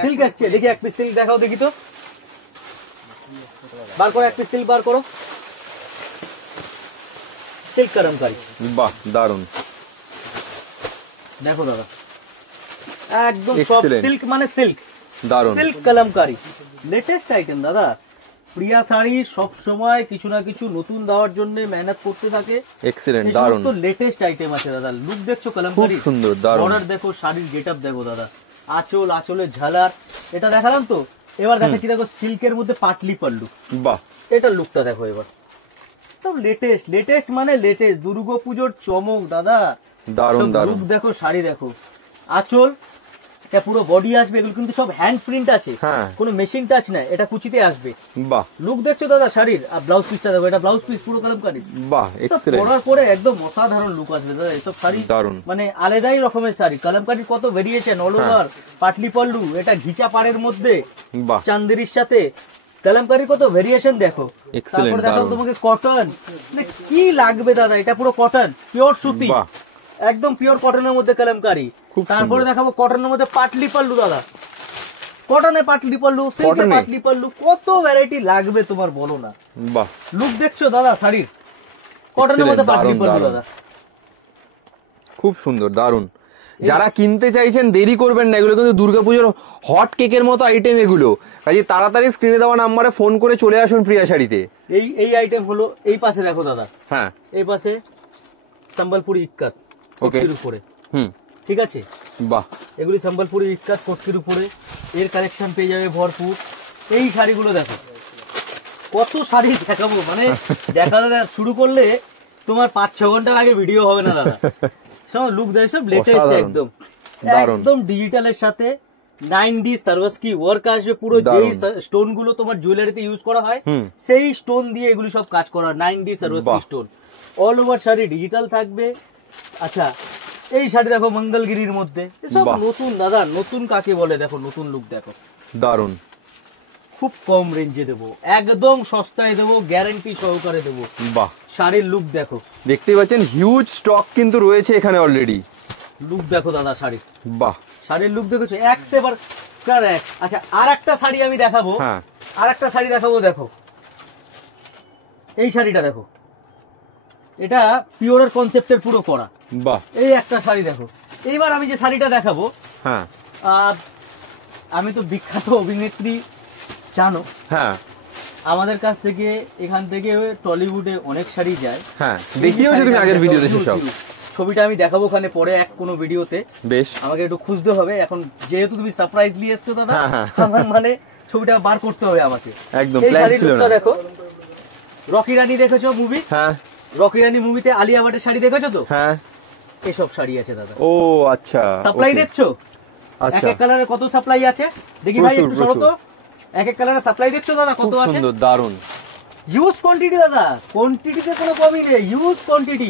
সিল্ক আসছে। দেখি এক পিস সিল্ক দেখাও দেখি তো, বার করো এক পিস সিল্ক বার করো, সিল্ক কালামকারী, বাহ দারুন। দেখো দাদা একদম সব সিল্ক, মানে সিল্ক, দারুন, সিল্ক কালামকারী লেটেস্ট আইটেম দাদা। প্রিয়া শাড়ি সব সময় কিছু না কিছু নতুন দেওয়ার জন্য মেহনত করতে থাকে। এক্সিলেন্ট, দারুন, তো লেটেস্ট আইটেম আছে দাদা। লুক দেখছো কালামকারী, খুব সুন্দর, দারুন। বর্ডার দেখো, শাড়ির গেটআপ দেখো দাদা, আঁচল, আঁচলের ঝালার, এটা দেখালাম তো। এবার দেখাচ্ছি দেখো সিল্কের মধ্যে পাটলি পাল্লু, বাহ, এটার লুকটা দেখো এবার। তো লেটেস্ট, লেটেস্ট মানে লেটেস্ট, দুর্গাপুজোর চমক দাদা, দারুন দারুন। লুক দেখো, শাড়ি দেখো, আঁচল, এটা পুরো বডি আসবে। এগুলো কিন্তু সব হ্যান্ড প্রিন্ট আছে, কোনো মেশিন টাচ না, এটা কুচিতে আসবে, বাহ। লুক দেখছো দাদা শাড়ির, আর ব্লাউজ পিসটা দেখো, এটা ব্লাউজ পিস পুরো কালামকারী, বাহ, এক্সেলেন্ট। পরার পরে একদম অসাধারণ লুক আসবে দাদা। এসব শাড়ি মানে আলাদাই রকমের শাড়ি। কালামকারীর কত variation, all over Patli pallu, এটা ঘিচা পাড়ের মধ্যে চান্দেরির সাথে, কালামকারী কত ভেরিয়েশন দেখো। তারপর দেখো তোমাকে কটন, কি লাগবে দাদা, এটা পুরো কটন, পিওর সুতি, একদম পিওর কটনের মধ্যে কালামকারী। তারপরে দেখাবো কটনের মধ্যে পাটলি পাল্লু দাদা, কটনে পাটলি পাল্লু, সিল্কে পাটলি পাল্লু, কত ভ্যারাইটি লাগবে তোমার বলো না, বাহ। লুক দেখছো দাদা শাড়ির, কটনের মধ্যে পাটলি পাল্লু দাদা, খুব সুন্দর, দারুন। যারা কিনতে চাইছেন দেরি করবেন না, এগুলো কিন্তু দুর্গাপুজোর হট কেকের মতো আইটেম এগুলো। কাজে তাড়াতাড়ি স্ক্রিনে দেওয়া নাম্বারে ফোন করে চলে আসুন প্রিয়া শাড়িতে। এই আইটেম হলো, এই পাশে দেখো দাদা, হ্যাঁ এই পাশে সম্বলপুরি ইক্কাত, ওকে, উপরে, ঠিক আছে, বাহ। এগুলি সম্বলপুরি ইক্কাত কোটকির উপরে, এর কালেকশন পেয়ে যাবে ভরপুর। এই শাড়িগুলো দেখো, কত শাড়ি দেখাবো, মানে দেখা শুরু করলে তোমার 5-6 ঘন্টা আগে ভিডিও হবে না দাদা। সব লুক দেয়, সব লেটেস্ট, একদম একদম ডিজিটালের সাথে 9D সার্ভাসকি ওয়ার্ক আসবে পুরো। যেই স্টোন গুলো তোমার জুয়েলারিতে ইউজ করা হয় সেই স্টোন দিয়ে এগুলি সব কাজ করা, 9D Swarovski stone. All over sari digital থাকবে। আচ্ছা এই শাড়ি দেখো মঙ্গলগিরির মধ্যে, সব নতুন দাদা, নতুন কাকে বলে দেখো, নতুন লুক দেখো, দারুন। খুব কম রেঞ্জে দেবো, একদম সস্তায় দেবো, গ্যারান্টি সহকারে দেবো, বাহ। শাড়ির লুক দেখো, দেখতেই পাচ্ছেন হিউজ স্টক কিন্তু রয়েছে এখানে অলরেডি। লুক দেখো দাদা শাড়ির, বাহ, শাড়ির লুক দেখেছো, এক সেবার এক। আচ্ছা আর একটা শাড়ি আমি দেখাবো, আর একটা শাড়ি দেখাবো, দেখো এই শাড়িটা দেখো, এটা পিওরের কনসেপ্টের পুরো করা, বাহ। এই একটা শাড়ি দেখো। এইবার আমি যে শাড়িটা দেখাবো, হ্যাঁ আমি তো বিখ্যাত অভিনেত্রী জানো, হ্যাঁ আমাদের কাছ থেকে এখান থেকে টলিউডে অনেক শাড়ি যায়, হ্যাঁ দেখিয়েছো তুমি আগের ভিডিওতে, সেসব ছবিটা আমি দেখাবো ওখানে পরে এক কোনো ভিডিওতে। বেশ, আমাকে একটু খুঁজতে হবে এখন, যেহেতু তুমি সারপ্রাইজলি এসছো দাদা, আমার মানে ছবিটা বার করতে হবে আমাকে। একদম প্ল্যান ছিল না। দেখো রকি রানী দেখেছো মুভি? হ্যাঁ। রকি রানী মুভিতে আলিয়া ভাটের শাড়ি দেখেছো তো? হ্যাঁ। এসব শাড়ি আছে দাদা। ও আচ্ছা। সাপ্লাই দেখছো? আচ্ছা। এক এক কালারে কত সাপ্লাই আছে দেখি ভাই, একটু সরো তো। এক এক কালারে সাপ্লাই দেখছো দাদা কত আছে? সুন্দর, দারুন। হিউজ কোয়ান্টিটি দাদা, কোয়ান্টিটিতে কোনো কমই নেই, হিউজ কোয়ান্টিটি।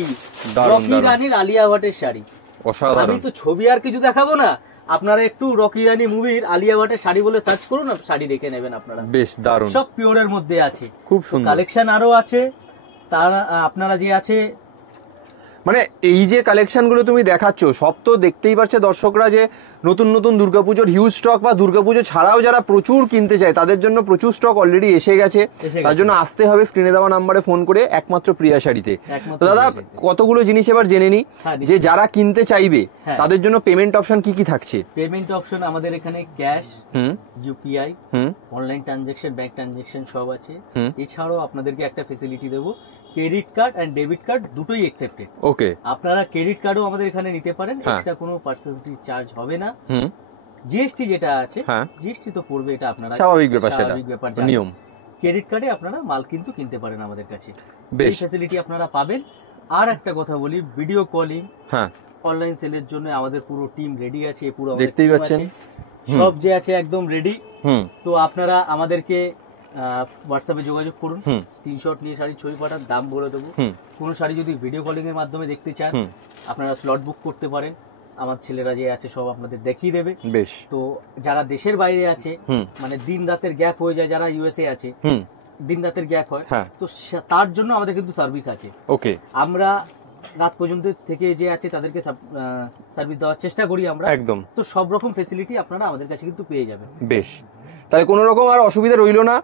রকি রানীর আলিয়া ভাটের শাড়ি অসাধারণ। আমি তো ছবি আর কিছু দেখাবো না, আপনারা একটু রকি রানী মুভির আলিয়া ভাটের শাড়ি বলে সার্চ করুন, শাড়ি দেখে নেবেন আপনারা। বেশ দারুন, সব পিওরের মধ্যে আছে, খুব সুন্দর। কালেকশন আরো আছে, তারা আপনারা যে আছে মানে এই যে কালেকশন গুলো তুমি দেখাচ্ছ সব তো দেখতেই পাচ্ছে দর্শকরা যে নতুন নতুন দুর্গাপুজোর হিউজ স্টক, বা দুর্গাপুজো ছাড়াও যারা প্রচুর কিনতে চায় তাদের জন্য প্রচুর স্টক অলরেডি এসে গেছে। তার জন্য আসতে হবে স্ক্রিনে দেওয়া নাম্বারে ফোন করে, একমাত্র প্রিয়া শাড়িতে। তো দাদা কতগুলো জিনিস এবার জেনে নি, যে যারা কিনতে চাইবে তাদের জন্য পেমেন্ট অপশন কি কি থাকছে? পেমেন্ট অপশন আমাদের এখানে cash, UPI, online transaction, bank transaction সব আছে। এছাড়াও আপনাদেরকে একটা ফেসিলিটি দেবো, credit card and debit card দুটোই অ্যাকসেপ্টেড। ওকে, আপনারা ক্রেডিট কার্ডও আমাদের এখানে নিতে পারেন, এক্সট্রা কোনো পার্সেন্টেজ চার্জ হবে না। জিএসটি যেটা আছে, জিএসটি তো পড়বে, এটা আপনারা স্বাভাবিক ব্যাপার, সেটা নিয়ম। ক্রেডিট কার্ডে আপনারা মাল কিন্তু কিনতে পারেন আমাদের কাছে, এই ফ্যাসিলিটি আপনারা পাবেন। আর একটা কথা বলি, ভিডিও কলিং, অনলাইন সেলের জন্য আমাদের পুরো টিম রেডি আছে, পুরো দেখতেই পাচ্ছেন সব যে আছে একদম রেডি। তো আপনারা আমাদেরকে হোয়াটসঅ্যাপে যোগাযোগ করুন, স্ক্রিনশট নিয়ে শাড়ির ছবি পাঠান, দাম বলে দেবো। কোনো শাড়ি যদি ভিডিও কলিং এর মাধ্যমে দেখতে চান আপনারা স্লট বুক করতে পারেন, আমার ছেলেরা যে আছে সব আপনাদের দেখিয়ে দেবে। বেশ। তো যারা দেশের বাইরে আছে, মানে দিন রাতের গ্যাপ হয়ে যায়, যারা ইউএসএ আছে দিন রাতের গ্যাপ হয়, তো তার জন্য আমাদের কিন্তু সার্ভিস আছে। ওকে, আমরা রাত পর্যন্ত থেকে যে আছে তাদেরকে সার্ভিস দেওয়ার চেষ্টা করি আমরা একদম। তো সব রকম ফেসিলিটি আপনারা আমাদের কাছে কিন্তু পেয়ে যাবেন। বেশ, তাহলে কোনো রকম আর অসুবিধা রইল না।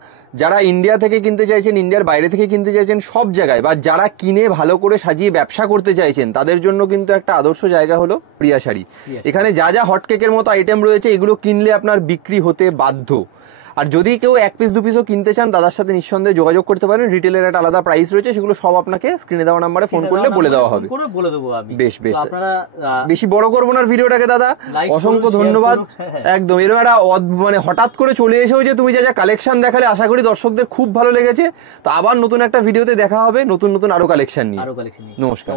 যারা ইন্ডিয়া থেকে কিনতে চাইছেন, ইন্ডিয়ার বাইরে থেকে কিনতে চাইছেন, সব জায়গায়, বা যারা কিনে ভালো করে সাজিয়ে ব্যবসা করতে চাইছেন তাদের জন্য কিন্তু একটা আদর্শ জায়গা হলো প্রিয়া শাড়ি। এখানে যা যা হটকেকের মতো আইটেম রয়েছে এগুলো কিনলে আপনার বিক্রি হতে বাধ্য। আর যদি কেউ এক পিস দু পিসও কিনতে চান দাদার সাথে নিঃসন্দেহে যোগাযোগ করতে পারেন, রিটেলের একটা আলাদা প্রাইস রয়েছে, সেগুলো সব আপনাকে স্ক্রিনে দেওয়া নাম্বারে ফোন করলে বলে দেওয়া হবে। বেশ বেশ, বেশি বড় করবো না ভিডিওটাকে দাদা, অসংখ্য ধন্যবাদ। একদম, এরকম একটা মানে হঠাৎ করে চলে এসেও যে তুমি যা যা কালেকশন দেখালে আশা করি দর্শকদের খুব ভালো লেগেছে। তো আবার নতুন একটা ভিডিওতে দেখা হবে নতুন নতুন আরো কালেকশন নিয়ে। নমস্কার।